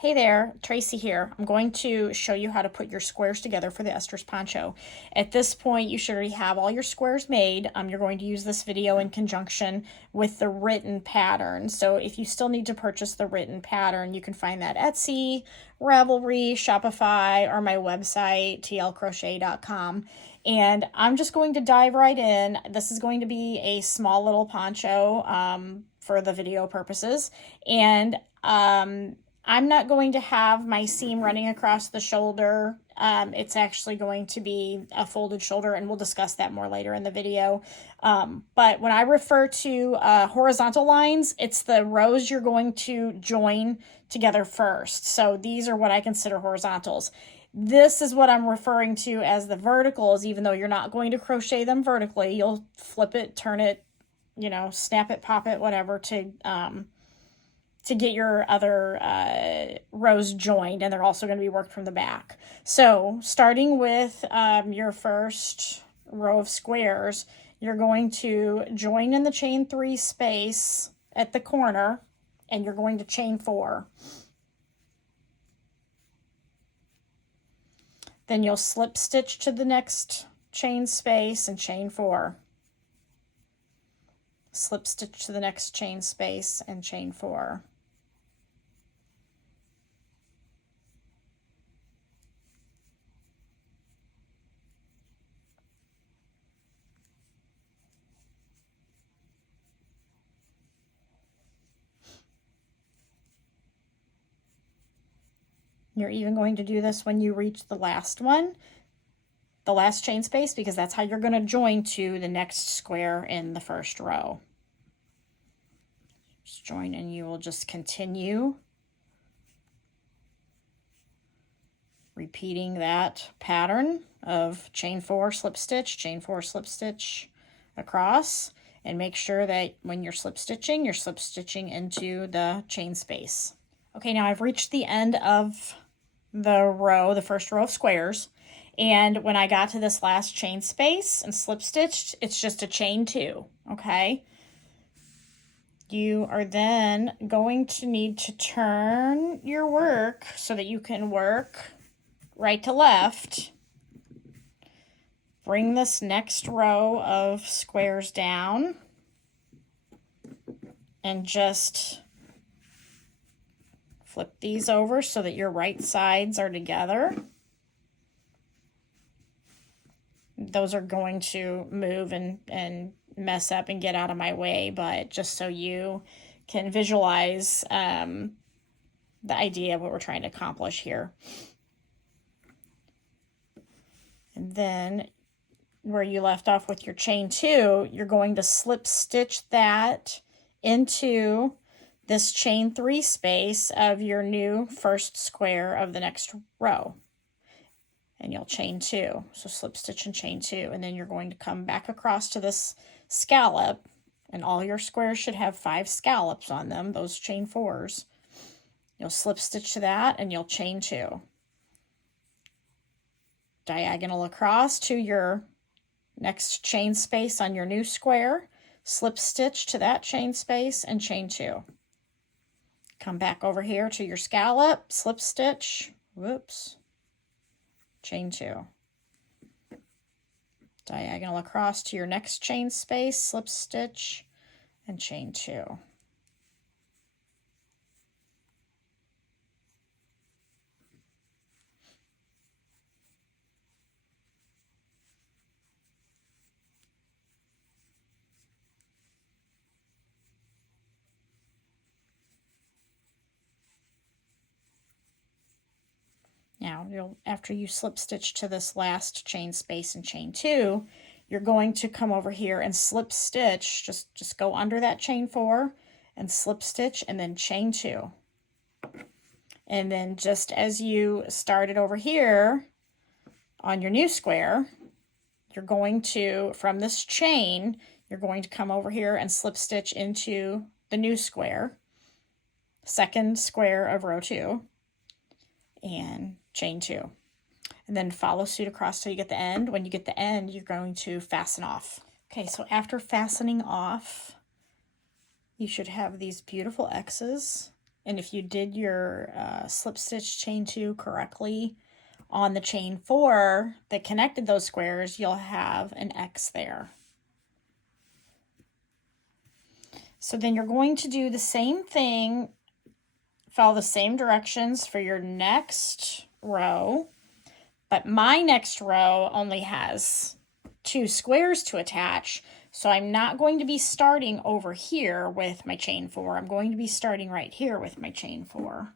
Hey there, Tracy here. I'm going to show you how to put your squares together for the Esther's poncho. At this point, you should already have all your squares made. You're going to use this video in conjunction with the written pattern. So if you still need to purchase the written pattern, you can find that Etsy, Ravelry, Shopify, or my website, tlcrochet.com. And I'm just going to dive right in. This is going to be a small little poncho for the video purposes. And I'm not going to have my seam running across the shoulder. It's actually going to be a folded shoulder, and we'll discuss that more later in the video. But when I refer to horizontal lines, it's the rows you're going to join together first. So these are what I consider horizontals. This is what I'm referring to as the verticals, even though you're not going to crochet them vertically. You'll flip it, turn it, snap it, pop it, whatever, to get your other rows joined, and they're also going to be worked from the back. So starting with your first row of squares, you're going to join in the chain 3 space at the corner, and you're going to chain 4. Then you'll slip stitch to the next chain space and chain 4. Slip stitch to the next chain space and chain 4. You're even going to do this when you reach the last one, the last chain space, because that's how you're going to join to the next square in the first row. Just join, and you will just continue repeating that pattern of chain 4, slip stitch, chain 4, slip stitch across, and make sure that when you're slip stitching into the chain space. Okay, now I've reached the end of the first row of squares, and when I got to this last chain space and slip stitched, it's just a chain 2, okay? You are then going to need to turn your work so that you can work right to left. Bring this next row of squares down and just flip these over so that your right sides are together. Those are going to move and mess up and get out of my way, but just so you can visualize the idea of what we're trying to accomplish here. And then where you left off with your chain 2, you're going to slip stitch that into this chain 3 space of your new first square of the next row, and you'll chain 2. So slip stitch and chain 2, and then you're going to come back across to this scallop, and all your squares should have 5 scallops on them, those chain 4s. You'll slip stitch to that, and you'll chain 2. Diagonal across to your next chain space on your new square, slip stitch to that chain space and chain 2. Come back over here to your scallop, slip stitch, whoops, chain 2. Diagonal across to your next chain space, slip stitch, and chain 2. Now, after you slip stitch to this last chain space and chain 2, you're going to come over here and slip stitch, just go under that chain 4 and slip stitch and then chain 2. And then just as you started over here on your new square, you're going to, from this chain, you're going to come over here and slip stitch into the new square, second square of row 2, and chain 2, and then follow suit across till you get the end. When you get the end, you're going to fasten off. Okay, so after fastening off, you should have these beautiful X's And if you did your slip stitch chain 2 correctly on the chain 4 that connected those squares, you'll have an X there. So then you're going to do the same thing, follow the same directions for your next row, but my next row only has 2 squares to attach, so I'm not going to be starting over here with my chain 4. I'm going to be starting right here with my chain 4.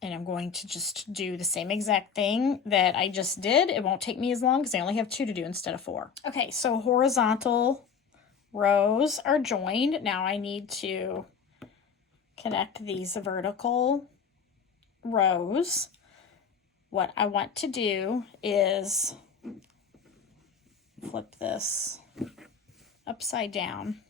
And I'm going to just do the same exact thing that I just did. It won't take me as long because I only have 2 to do instead of 4. Okay, so horizontal rows are joined. Now I need to connect these vertical rows. What I want to do is flip this upside down.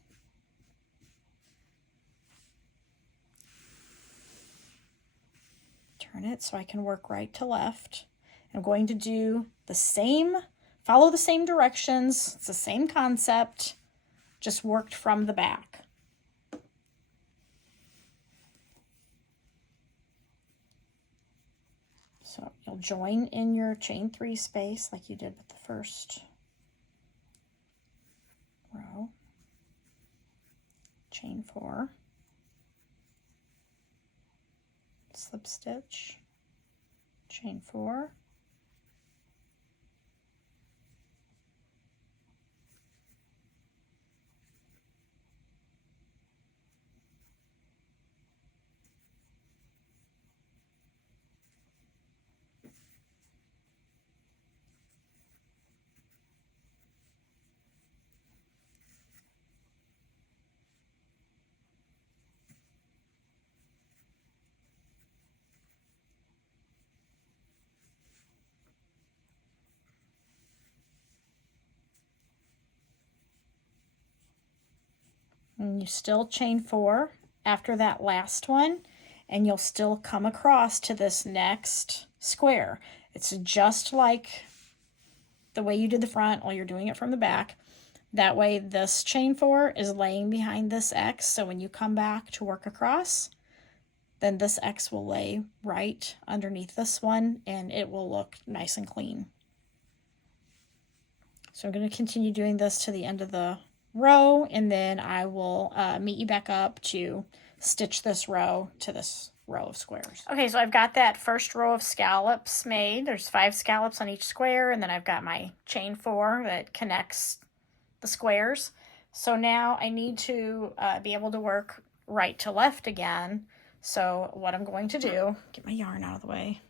Turn it so I can work right to left. I'm going to do the same, follow the same directions. It's the same concept, just worked from the back. So you'll join in your chain 3 space like you did with the first row. Chain 4. Slip stitch. Chain 4. And you still chain 4 after that last one, and you'll still come across to this next square. It's just like the way you did the front, while you're doing it from the back. That way this chain 4 is laying behind this X, so when you come back to work across, then this X will lay right underneath this one, and it will look nice and clean. So I'm going to continue doing this to the end of the row, and then I will meet you back up to stitch this row to this row of squares. Okay, so I've got that first row of scallops made. There's 5 scallops on each square, and then I've got my chain 4 that connects the squares. So now I need to be able to work right to left again. So what I'm going to do, get my yarn out of the way.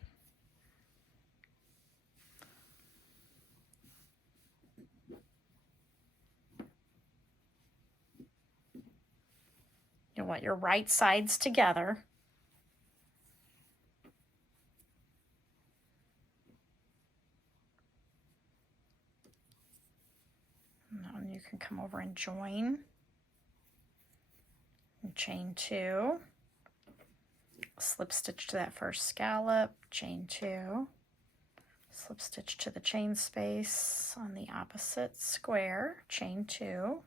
You want your right sides together. And you can come over and join. And chain 2. Slip stitch to that first scallop, chain 2. Slip stitch to the chain space on the opposite square, chain 2.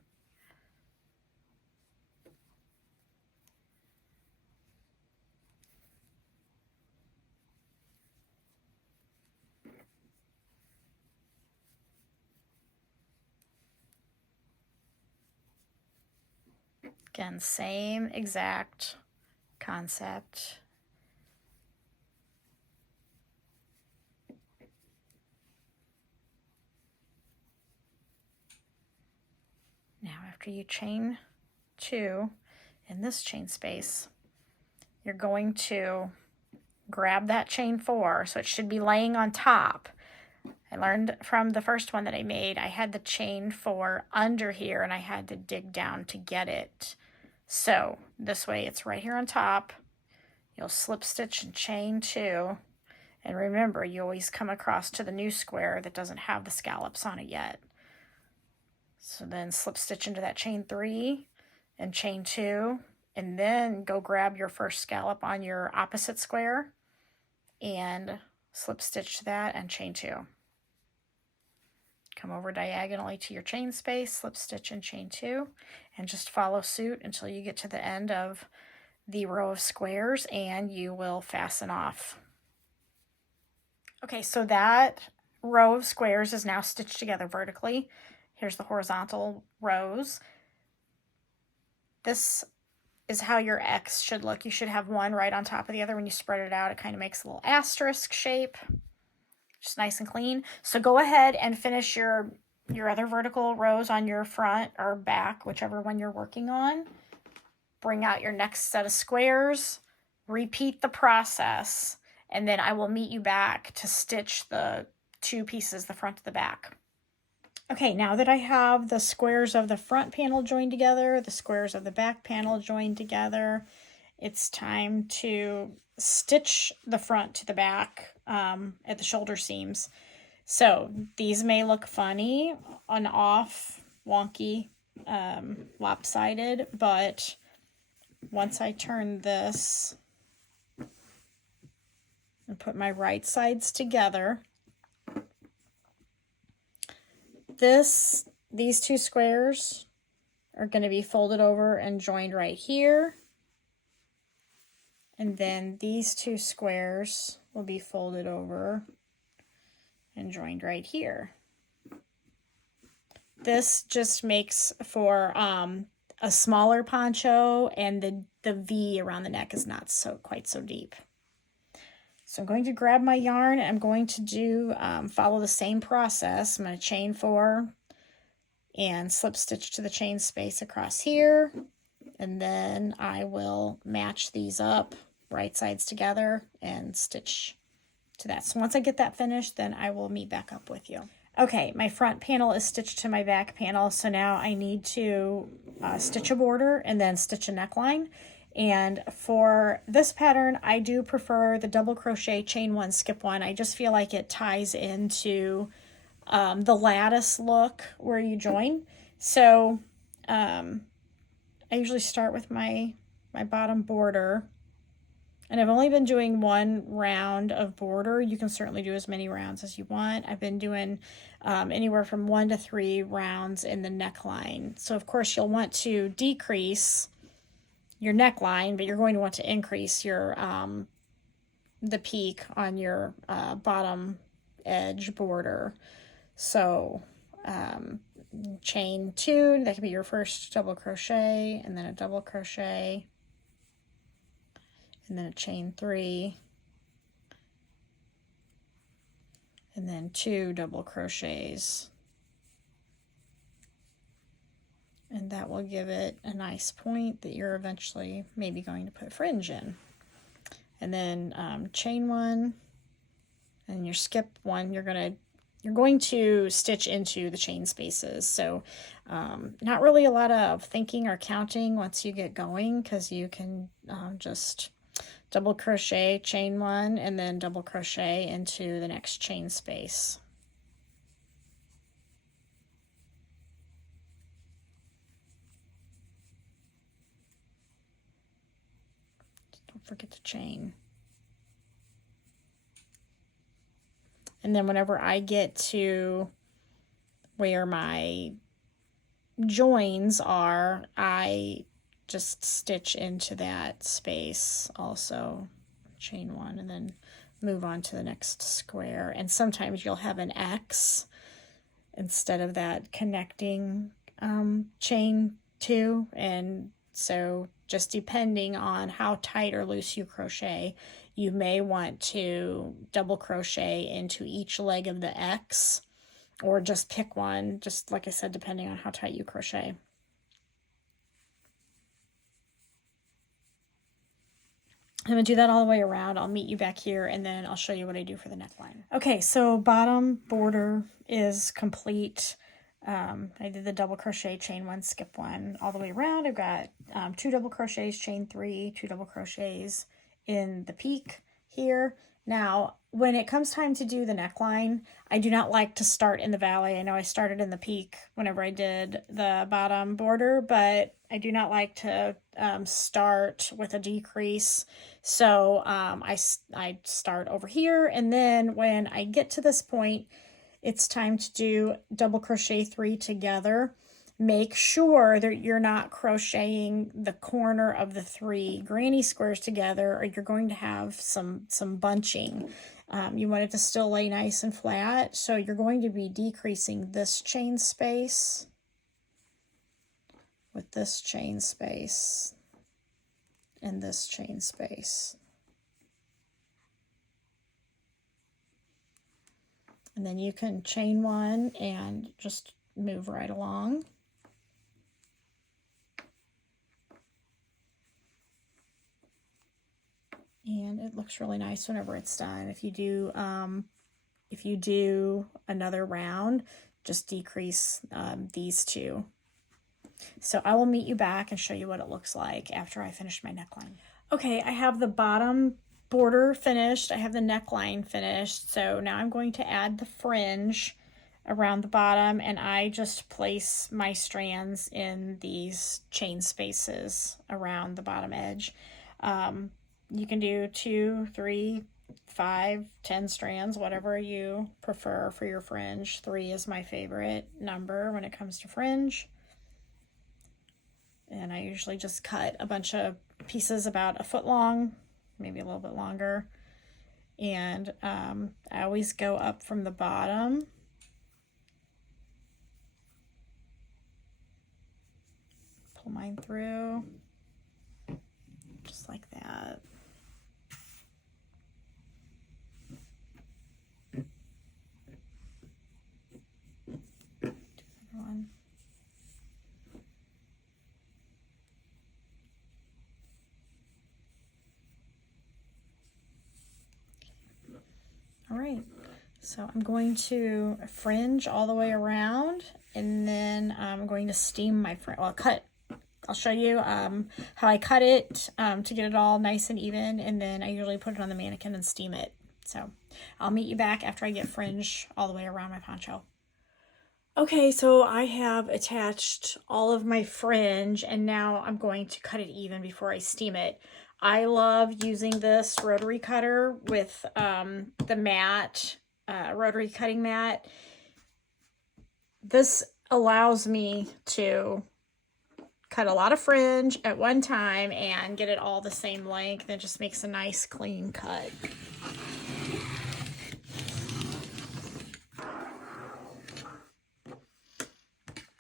Again, same exact concept. Now after you chain 2 in this chain space, you're going to grab that chain 4, so it should be laying on top. I learned from the first one that I made, I had the chain 4 under here and I had to dig down to get it. So this way it's right here on top. You'll slip stitch and chain 2. And remember, you always come across to the new square that doesn't have the scallops on it yet. So then slip stitch into that chain 3 and chain 2, and then go grab your first scallop on your opposite square and slip stitch to that and chain 2. come over diagonally to your chain space, slip stitch and chain 2, and just follow suit until you get to the end of the row of squares, and you will fasten off. Okay, so that row of squares is now stitched together vertically. Here's the horizontal rows. This is how your X should look. You should have one right on top of the other. When you spread it out, it kind of makes a little asterisk shape. Just nice and clean. So go ahead and finish your other vertical rows on your front or back, whichever one you're working on. Bring out your next set of squares. Repeat the process, and then I will meet you back to stitch the 2 pieces, the front and the back. Okay, now that I have the squares of the front panel joined together, the squares of the back panel joined together, it's time to stitch the front to the back at the shoulder seams. So these may look funny, on off, wonky, lopsided, but once I turn this and put my right sides together, these 2 squares are going to be folded over and joined right here. And then these 2 squares will be folded over and joined right here. This just makes for a smaller poncho, and the V around the neck is not quite so deep. So I'm going to grab my yarn, and I'm going to do follow the same process. I'm going to chain 4 and slip stitch to the chain space across here, and then I will match these up, right sides together, and stitch to that. So once I get that finished, then I will meet back up with you. Okay, my front panel is stitched to my back panel, so now I need to stitch a border and then stitch a neckline. And for this pattern, I do prefer the double crochet, chain 1, skip 1. I just feel like it ties into the lattice look where you join. So I usually start with my bottom border. And I've only been doing 1 round of border. You can certainly do as many rounds as you want. I've been doing anywhere from 1 to 3 rounds in the neckline. So of course you'll want to decrease your neckline, but you're going to want to increase your the peak on your bottom edge border. So chain 2, that could be your first double crochet, and then a double crochet, and then a chain 3, and then 2 double crochets. And that will give it a nice point that you're eventually maybe going to put fringe in. And then chain 1, and your skip 1, you're going to stitch into the chain spaces. So not really a lot of thinking or counting once you get going, because you can just double crochet, chain 1, and then double crochet into the next chain space. Don't forget to chain. And then whenever I get to where my joins are, I just stitch into that space also, chain 1, and then move on to the next square. And sometimes you'll have an X instead of that connecting chain 2, and so just depending on how tight or loose you crochet, you may want to double crochet into each leg of the X, or just pick one, just like I said, depending on how tight you crochet. I'm going to do that all the way around. I'll meet you back here, and then I'll show you what I do for the neckline. Okay, so bottom border is complete. I did the double crochet, chain 1, skip 1 all the way around. I've got 2 double crochets, chain 3, 2 double crochets in the peak here. Now, when it comes time to do the neckline, I do not like to start in the valley. I know I started in the peak whenever I did the bottom border, but I do not like to start with a decrease. So I start over here, and then when I get to this point, it's time to do double crochet 3 together. Make sure that you're not crocheting the corner of the 3 granny squares together, or you're going to have some bunching. You want it to still lay nice and flat, so you're going to be decreasing this chain space with this chain space and this chain space. And then you can chain 1 and just move right along. And it looks really nice whenever it's done. If you do another round, just decrease these 2. So I will meet you back and show you what it looks like after I finish my neckline. Okay, I have the bottom border finished. I have the neckline finished. So now I'm going to add the fringe around the bottom, and I just place my strands in these chain spaces around the bottom edge. You can do 2, 3, 5, 10 strands, whatever you prefer for your fringe. 3 is my favorite number when it comes to fringe. And I usually just cut a bunch of pieces about a foot long, maybe a little bit longer. And I always go up from the bottom. Pull mine through, just like that. One. All right, so I'm going to fringe all the way around, and then I'm going to steam my fringe. Well, I'll show you how I cut it to get it all nice and even, and then I usually put it on the mannequin and steam it. So I'll meet you back after I get fringe all the way around my poncho. Okay, so I have attached all of my fringe, and now I'm going to cut it even before I steam it. I love using this rotary cutter with the mat, rotary cutting mat. This allows me to cut a lot of fringe at one time and get it all the same length. It just makes a nice clean cut.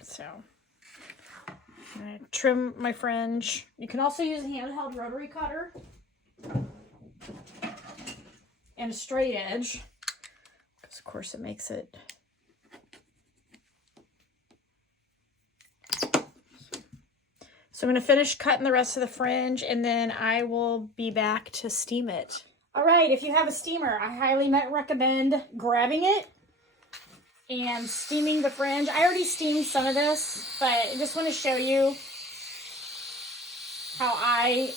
So I'm going to trim my fringe. You can also use a handheld rotary cutter and a straight edge, because of course it makes it. So I'm going to finish cutting the rest of the fringe, and then I will be back to steam it. All right, if you have a steamer, I highly recommend grabbing it and steaming the fringe. I already steamed some of this, but I just want to show you how I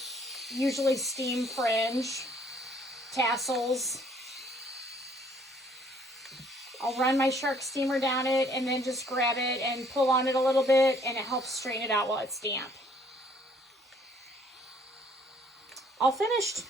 usually steam fringe tassels. I'll run my shark steamer down it and then just grab it and pull on it a little bit, and it helps straighten it out while it's damp. All finished.